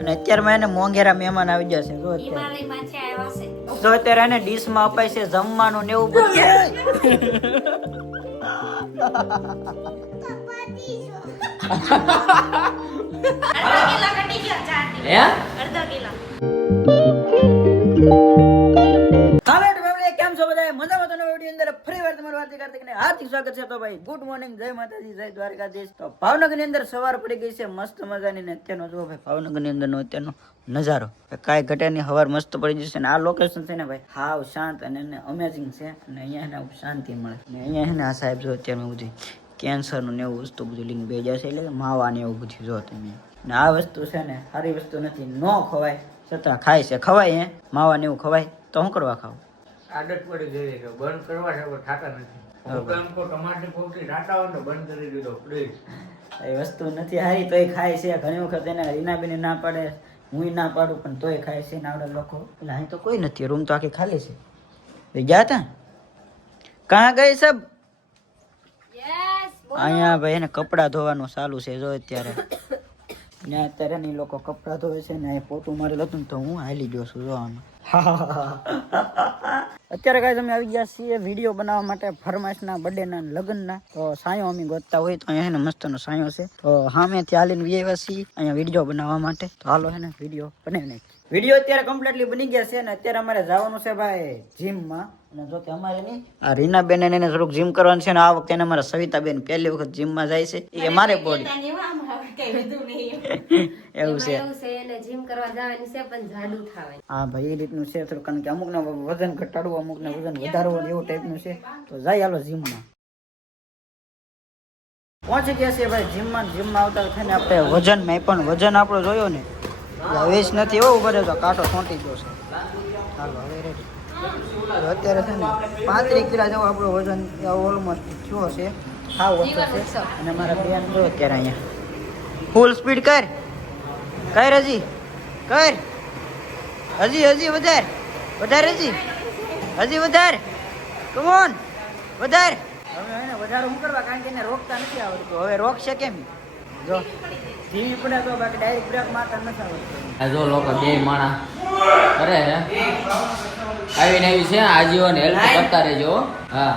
અને અત્યારમાં એને મોંઘેરા મહેમાન આવી ગયા છે. જો અત્યારે એને ડીશમાં અપાય છે જમવાનું ને એવું બધું. કેમ છો બધા? મજામાં? તો વિડીયો અંદર ફરી વાર તમારું હાર્દિક સ્વાગત છે. તો ભાઈ ગુડ મોર્નિંગ, જય માતાજી, જય દ્વારકાધીશ. તો ભાવનગર ની અંદર સવાર પડી ગઈ છે મસ્ત મજાની ને અત્યારનો જો ભાઈ ભાવનગર ની અંદર નો અત્યારનો નજારો કાંઈ ઘટે ની, હવાર મસ્ત પડી જશે. ને આ લોકેશન છે ને ભાઈ હાવ શાંત અને અમેઝિંગ છે. અને અહીંયા શાંતિ મળે. ને અહીંયા છે ને આ સાહેબ જો અત્યારનું બધું કેન્સર નું ને એવું વસ્તુ બધું લિંક બે જશે, એટલે કે માવા ને એવું બધું જો તમે. ને આ વસ્તુ છે ને સારી વસ્તુ નથી, ન ખવાય છતાં ખાય છે. ખવાય હે માવા ને એવું ખવાય તો શું કરવા ખાવ? આદત પડી ગઈ છે, બંધ કરવા છે પણ થાતા નથી. ટમાટર ફોટી રાતા હોય તો બંધ કરી દીધો પ્લીઝ. એ વસ્તુ નથી હારી તોય ખાય છે. ઘણી વખત એને રીનાબેન ના પાડે, હું ના પાડું, પણ તોય ખાય છે. ને આવડે લોકો એટલે અહીં તો કોઈ નથી, રૂમ તો આખી ખાલી છે. ગયા તા કहाँ ગઈ સબ? અહીંયા ભાઈ એને કપડા ધોવાનું ચાલુ છે જો અત્યારે. ને અત્યારે ને લોકો કપડા ધોવે છે ને પોતું મારેલું હતું ને તો હું હાલી ગયો છું જો આમાં. અત્યારે કાંઈ તમે આવી ગયા છીએ વિડીયો બનાવવા માટે ફરમાઈશના, બર્થડેના, લગ્નના. તો સાયો અમે ગોતતા હોય તો અહીંયા ને મસ્તનો સાયો છે. તો સામેથી હાલીને આવ્યા છીએ અહીંયા વિડીયો બનાવવા માટે. તો હાલો હે ને વિડીયો બનાવી નાખીએ. વિડીયો અત્યારે કમ્પ્લીટલી બની ગયા છે ને અત્યારે અમારે જવાનું છે ભાઈ જીમમાં. અને જો કે અમારે નહીં આ રીનાબેન એને થોડુંક જીમ કરવાનું છે ને આ વખતે અમારા સવિતાબેન પહેલી વખત જીમમાં જાય છે. એ મારે બોડી એવું છે. હા ભાઈ એ રીતનું છે થોડું, કારણ કે અમુક ને વજન ઘટાડવું, અમુક ને વજન વધારવું, એવું ટાઈપનું છે. તો જાય હાલો જીમમાં. પહોંચી ગયા છે ભાઈ જીમમાં. જીમમાં આવતા થઈને આપણે વજન મેં પણ વજન આપણો જોયો ને વેશ નથી એવો ઉભો તો કાંટો છોંટી ગયો છે. હાલો હવે રેડી. અત્યારે છે ને 35 કિલો જેવો આપણો વજન ઓલમોસ્ટ થયો છે. હા ઓછો છે. અને મારા બેન જો અત્યારે અહીંયા ફૂલ સ્પીડ કર હજી કર, હજી વધાર હજી વધાર, કમ ઓન વધાર. હવે એને વધારે શું કરવા, કારણ કે એને રોકતા નથી આવડતું. હવે રોકશે કેમ? જો ધીમી પડે તો બાકી ડાયરેક્ટ બ્રેક મારતા નથી આવડતું. આ જો લોકો બે માણા કરે હે આવીને આવી છે આજીવન હેલ્પ કરતા રહેજો. હા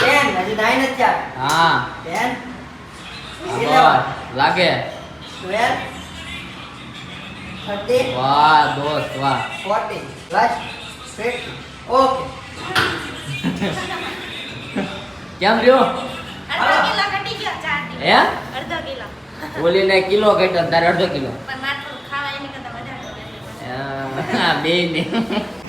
બેન હજી નાઈ નથી ચાર. હા બેન લાગે 12 30 વાહ દોસ્ત વાહ 40 લાસ્ટ 50. ઓકે કેમ રહ્યો અડધો કિલો ઘટી ગયો 4 દિવસ. હે અડધો કિલો ઓલીને કિલો ઘટ્યો તારે અડધો કિલો. પણ મારે થોડું ખાવા એની કરતા વધારે બે ને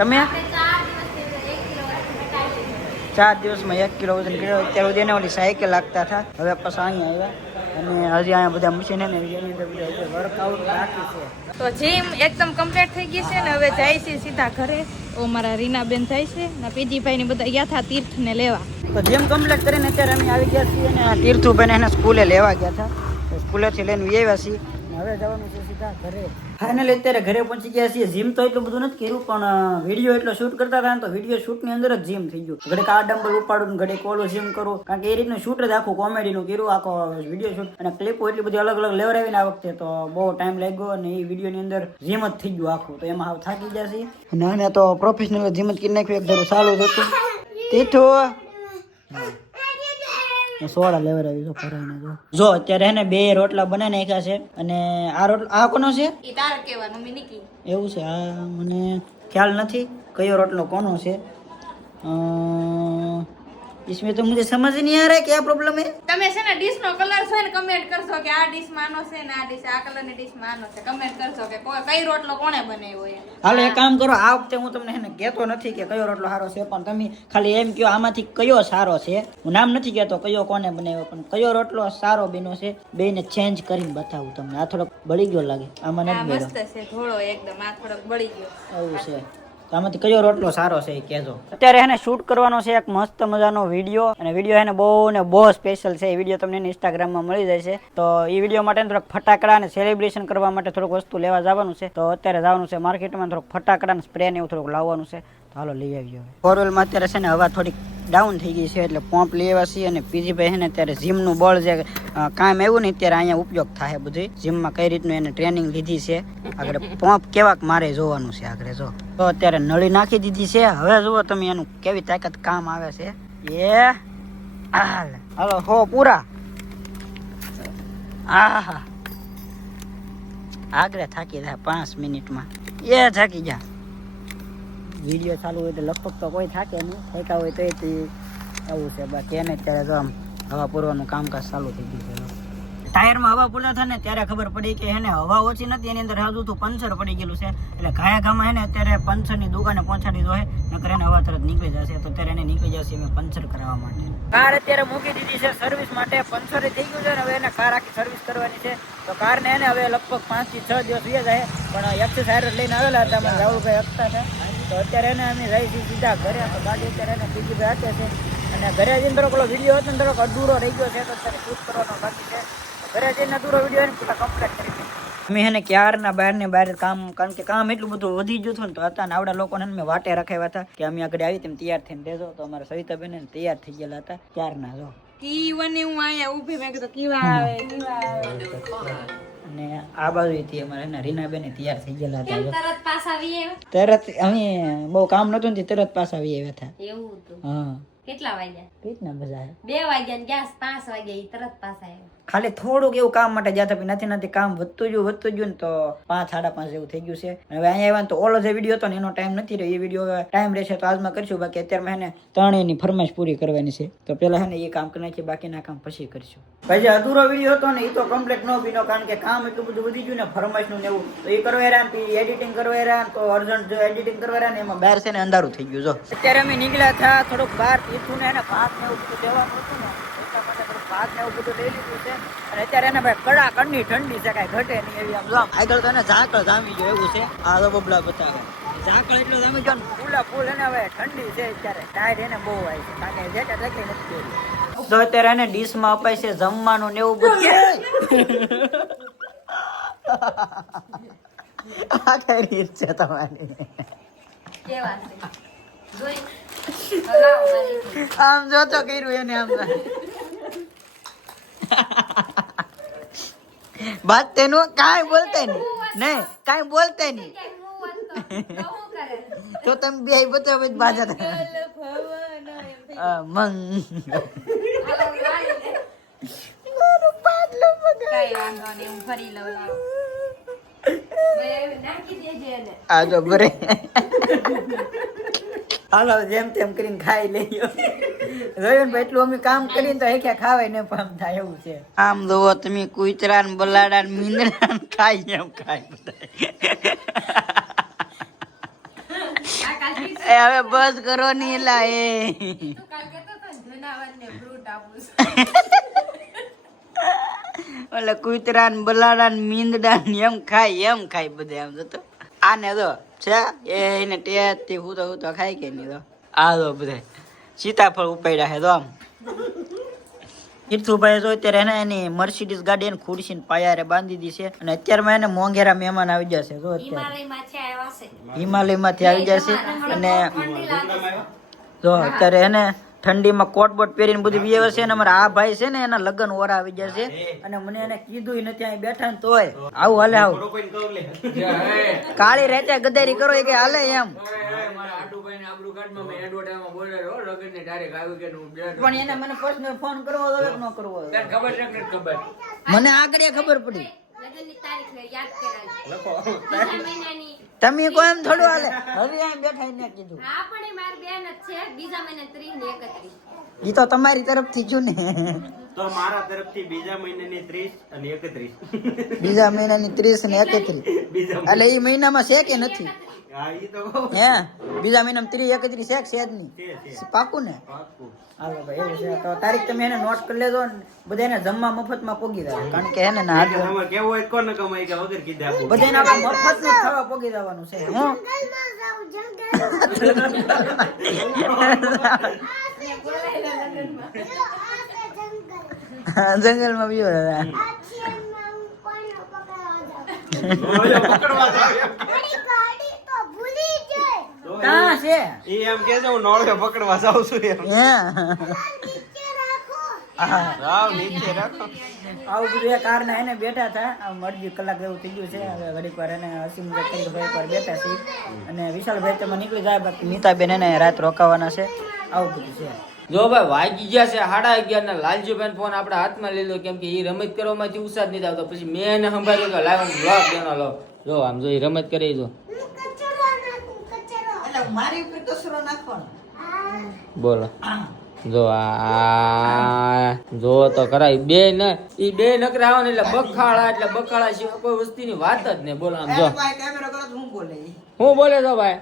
તમે આપણે 4 દિવસથી 1 કિલો ઘટાડી દીધું. 4 દિવસમાં 1 કિલો વજન કર્યો. અત્યારે સુધી એને ઓલી સાયકલ લાગતા હતા. હવે પછી અહીંયા આવ્યા અને હજી અહીંયા બધા મશીન ને એની અંદર બધા વર્કઆઉટ બાકી છે. તો જીમ એકદમ કમ્પ્લીટ થઈ ગઈ છે ને હવે જાય છે સીધા ઘરે. ઓ મારા રીનાબેન થાય છે ને પીજીભાઈ ને બધા ગયા હતા તીર્થ ને લેવા. તો જીમ કમ્પ્લીટ કરીને અત્યારે અમે આવી ગયા છીએ અને તીર્થુભાઈ એને સ્કૂલે લેવા ગયા હતા. તો સ્કૂલેથી લઈને આવ્યા છીએ. હવે જવાનું છે સીધા ઘરે. ફાઇનલી અત્યારે ઘરે પહોંચી ગયા છીએ. જીમ તો એટલું બધું નથી કર્યું, પણ વિડીયો એટલો શૂટ કરતા હતા ને તો વિડીયો શૂટની અંદર જ જીમ થઈ ગયું. ઘડીક આ ડમ્બલ ઉપાડું, ઘડીક ઓલું જીમ કરું, કારણ કે એ રીતનું શૂટ જ આખું કોમેડીનું કર્યું, આખો વિડીયો શૂટ. અને ક્લિપો એટલી બધી અલગ અલગ લેવડાવીને આ વખતે તો બહુ ટાઈમ લાગ્યો અને એ વિડીયોની અંદર જીમ જ થઈ ગયું આખું. તો એમાં હાવ થાકી ગયા છીએ. અને આને તો પ્રોફેશનલ જીમ જ કરી નાખ્યું. એક ધારું ચાલુ જ હતું. તીઠું સોડા લેવડાવી જો ફરાઈને જો અત્યારે હે ને 2 રોટલા બનાવી નાખ્યા છે. અને આ રોટલો આ કોનો છે? ઈ તારે કહેવાનું મી નીકી. એવું છે? આ મને ખ્યાલ નથી કયો રોટલો કોનો છે. इसमें तो मुझे समझ नहीं आ रहा है क्या प्रॉब्लम है. તમે છે ને ડીશ નો કલર છે ને કમેન્ટ કરશો કે આ ડીશ માં આનો છે ને આ ડીશ આ કલર ની ડીશ માં આનો છે. કમેન્ટ કરશો કે કઈ રોટલો કોણે બનાવ્યો એમ. હાલો એક કામ કરો, આ વખતે હું તમને હે ને કહેતો નથી કે કયો રોટલો સારો છે, પણ તમે ખાલી એમ કહો આમાંથી કયો સારો છે. હું નામ નથી કહેતો કયો કોને બનાવ્યો, પણ કયો રોટલો સારો બન્યો છે બેને ચેન્જ કરીને બતાવું તમને. આ થોડોક બળી ગયો લાગે, આમાં આ નથી મસ્ત છે થોડો એકદમ, આ થોડોક બળી ગયો. એવું છે. તો આમાંથી કયો રોટલો સારો છે એ કહેજો. અત્યારે એને શૂટ કરવાનો છે એક મસ્ત મજાનો વિડીયો. અને વિડીયો એને બહુ સ્પેશિયલ છે. એ વિડીયો તમને ઇન્સ્ટાગ્રામમાં મળી જાય છે. તો એ વિડીયો માટે થોડોક ફટાકડા અને સેલિબ્રેશન કરવા માટે થોડુંક વસ્તુ લેવા જવાનું છે. તો અત્યારે જવાનું છે માર્કેટમાં, થોડોક ફટાકડા અને સ્પ્રે ને એવું થોડુંક લાવવાનું છે. તો હાલો લઈ આવી હવે. ફોરવેલમાં અત્યારે છે ને હવા થોડીક ડાઉન થઈ ગઈ છે એટલે પંપ લઈ આવ્યા છીએ અને પીજીભાઈ છે ને અત્યારે જીમનું બળ જે કામ આવ્યું ને અત્યારે અહીંયા ઉપયોગ થાય બધું જીમમાં કઈ રીતનું એને ટ્રેનિંગ લીધી છે આગળ પંપ કેવાક મારે જોવાનું છે આગળ જો તો અત્યારે નળી નાખી દીધી છે હવે જુઓ તમે એનું કેવી તાકાત કામ આવે છે એ હાલો હો પૂરા આહા આગળ થાકી જાય 5 મિનિટમાં એ થાકી જા વિડીયો ચાલુ હોય તો લગભગ તો કોઈ થાકે નહીં થાક્યા હોય તો આવું છે બાકી એને અત્યારે તો આમ હવા પૂરવાનું કામકાજ ચાલુ થઈ ગયું છે ટાયરમાં હવા પૂરા થાય ને ત્યારે ખબર પડી કે એને હવા ઓછી નથી એની અંદર હજુ તો પંચર પડી ગયેલું છે એટલે ઘામાં એને અત્યારે પંચરની દુકાને પહોંચાડી દો નકર એને હવા તરત નીકળી જશે તો અત્યારે એને નીકળી જશે મેં પંચર કરાવવા માટે કાર અત્યારે મૂકી દીધી છે સર્વિસ માટે પંચર થઈ ગયું છે ને હવે એને કાર આખી સર્વિસ કરવાની છે તો કારને એને હવે લગભગ 5 થી 6 દિવસ થઈ જાય પણ એક્સેસાઇઝ લઈને આવેલા હતા અમારા રાહુલભાઈ હકતા છે તો અત્યારે એને અમે જઈશું સીધા ઘરે તો ગાડી અત્યારે એને બીજી ભાઈ હાથે છે અને ઘરે જઈને થોડોક વિડીયો હતો ને થોડોક અધૂરો રહી ગયો છે તો અત્યારે શૂટ કરવાનો બાકી છે ઘરે જઈને અધૂરો વિડીયો એને પૂરા કમ્પ્લીટ કરી દીધો અમે એને ક્યારના બહાર કામ કારણ કે કામ એટલું બધું વધી ગયું હતું ને તો હતા ને આવડા લોકોને મેં વાટે રખાવ્યા હતા કે અમે આગળ આવી તેમ તૈયાર થઈને દેજો તો અમારા સવિતાબેન તૈયાર થઈ ગયેલા હતા ક્યારના જો કીવાની હું અહીંયા ઊભી મેં કીધું કેવા આવે અને આ બાજુથી અમારે એના રીનાબેન તૈયાર થઈ ગયેલા હતા તરત પાસ આવી તરત અમે બહુ કામ નતું ને તરત પાછા આવી આવ્યા હતા એવું હતું હા કેટલા વાગ્યા કેટલા બધા 2 વાગ્યા ને ગેસ 5 વાગ્યા ઈ તરત પાસ આવ્યો ખાલી થોડુંક એવું કામ માટે જતા પછી નથી કામ વધતું ગયું ને તો 5 સાડા 5 એવું થઈ ગયું છે હવે અહીંયા આવ્યા તો ઓલો જે વિડીયો હતો ને એનો ટાઈમ નથી રહ્યો એ વિડીયો હવે ટાઈમ રહેશે તો આજમાં કરશું બાકી અત્યારે એને ત્રણેયની ફરમાઈશ પૂરી કરવાની છે તો પેલા છે ને એ કામ કરી નાખીએ બાકીના કામ પછી કરશું પછી અધૂરો વિડીયો હતો ને એ તો કમ્પ્લીટ ન બીનો કારણ કે કામ એટલું બધું વધી ગયું ને ફરમાઈશનું ને એવું તો એ કરવા રહ્યા એડિટિંગ કરવા રહ્યા તો અર્જન્ટ જો એડિટિંગ કરવા રહ્યા ને એમાં બહાર છે ને અંધારું થઈ ગયું જો અત્યારે અમે નીકળ્યા હતા થોડુંક બહાર તીથું ને એને ભાત ને એવું બધું દેવાનું હતું ને એટલા માટે થોડુંક ભાત ને એવું બધું લઈ લીધું છે અને અત્યારે એને ભાઈ કડાકડની ઠંડી છે કાંઈ ઘટે નહીં એવી આમ જો આગળ તો એને ઝાકળ જામી ગયો એવું છે આ તો બબલા બતાવે ઝાકળ એટલું જામી ગયો ને ફૂલા ફૂલ એને હવે ઠંડી છે અત્યારે ટાયર એને બહુ આવી છે કારણ કે જેટા જેટલી નથી તો અત્યારે એને ડીશમાં અપાય છે જમવાનું ને એવું બધું આ કઈ રીત છે તમારી કેવા છે જોઈ હલાવ મારી આમ જોતો કર્યું એને આમ બાત તેનું કાંઈ બોલતા નહીં કાંઈ બોલતા નહીં તો તમે બે બતાવો બાજા મંગ કાઈ વાંધો નહીં હું ફરી લઉં નાખી દેજે એને આ તો બરે હાલો જેમ તેમ કરીને ખાઈ લઈએ જોયું ને એટલું અમે કામ કરીને તો એક ખાવાય ને પામ થાય એવું છે આમ જોવો તમે કુતરા ને બલાડા ને મીંદડા ને ખાઈ એમ ખાઈ બધા એ હવે બસ કરો ની એલા એ તું કાલ કેતો તો જનાવરને ફ્રૂટ આપું ઓલે કુતરા ને બલાડા ને મીંદડા ને એમ ખાય બધા એમ જતો આને તો છે એને ટેસ્ટથી હું તો ખાય કે નહીં તો આ તો બધા સીતાફળ ઉપાડ્યા છે તો આમ તીર્થુભાઈ જો અત્યારે એને એની મર્સિડીઝ ગાડી એને ખુરશી ને પાયારે બાંધી દીધી છે અને અત્યારમાં એને મોંઘેરા મહેમાન આવી જશે જો અત્યારે હિમાલયમાંથી આવી જશે અને જો અત્યારે એને ઠંડીમાં કોટ બોટ પહેરીને બધું બીએ છે ને અમારા આ ભાઈ છે ને એના લગ્ન ઓરા આવી જશે અને મને એને કીધું નથી અહીં બેઠા ને તોય આવું હાલે આવું કાળી રેચા ગદારી કરો એ કે હાલે એમ પણ એને મને પર્સનલ ફોન કરવો હવે ન કરવો મને આગળ ખબર પડી લગ્નની તારીખ યાદ કરાવી મહિનાની તમે કોઈ એમ થોડું હાલે હવે અહીં બેઠા એને કીધું હા પણ એ મારી બેન જ છે બીજા મહિને 30 ને 31 ઈ તો તમારી તરફથી જો ને તો મારા તરફથી બીજા મહિનાની 30 અને 31 બીજા મહિનાની 30 અને 31 એટલે એ મહિનામાં છે કે નથી હા ઈ તો હે બીજા મહિનામાં 30 31 છે કે છે જ નહીં પાકું ને પાક્કું. હાલો ભાઈ એવું છે તો તારીખ તમે એને નોટ કરી લેજો ને બધાને જમવા મફતમાં પોગી દેવા કારણ કે એને ના હાથ તમારે કેવું હોય તો કોને કમાઈ કે વગર કીધે આપું બધાને આપણે મફતમાં ખાવા પોગી દેવાનું છે હું જંગલમાં બીજો દાદા પકડવા જાવ કાં છે ઈ એમ કે છે હું નોળે પકડવા જાઉં છું એમ. હે હા. રાવ નીચે રાખો. આવું બધું એક કારના એને બેઠા હતા આમ અડધી કલાક એવું થઈ ગયું છે હવે ઘડીક વાર એને હસી મજાક કરી ઘડીક વાર બેઠા છે અને વિશાલભાઈ તમે નીકળી જાય બાકી નીતાબેન એને રાત રોકાવાના છે આવું બધું છે જો ભાઈ વાગી ગયા છે 11:30 ને લાલજીભાઈ ફોન આપણા હાથમાં લીધો કેમ કે એ રમત કરવામાંથી ઉત્સાહ જ નથી આવતો પછી મેં એને સંભાળ્યું કે લાવ બ્લોગ દેનો લો જો આમ જો એ રમત કરી જો મારી ઉપર કચરો નાખવાનો બોલો જો આ જો તો કરાય બે ને ઈ બે નકરા આવે ને એટલે બખાડા સિવાય કોઈ વસ્તુની વાત જ નહીં બોલો આમ જો કેમેરો કરો તો હું બોલે હું બોલે છો ભાઈ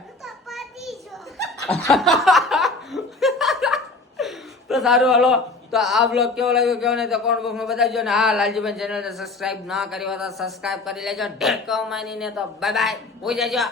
તો સારું હાલો તો આ બ્લોગ કેવો લાગ્યો કેવો નહીં તો કોમેન્ટ બોક્સમાં બતાવજો ને હા લાલજીભાઈ ચેનલને સબસ્ક્રાઇબ ના કરી હોય તો સબસ્ક્રાઇબ કરી લેજો ઢેકો માનીને તો બાય બાય હોઈ જજો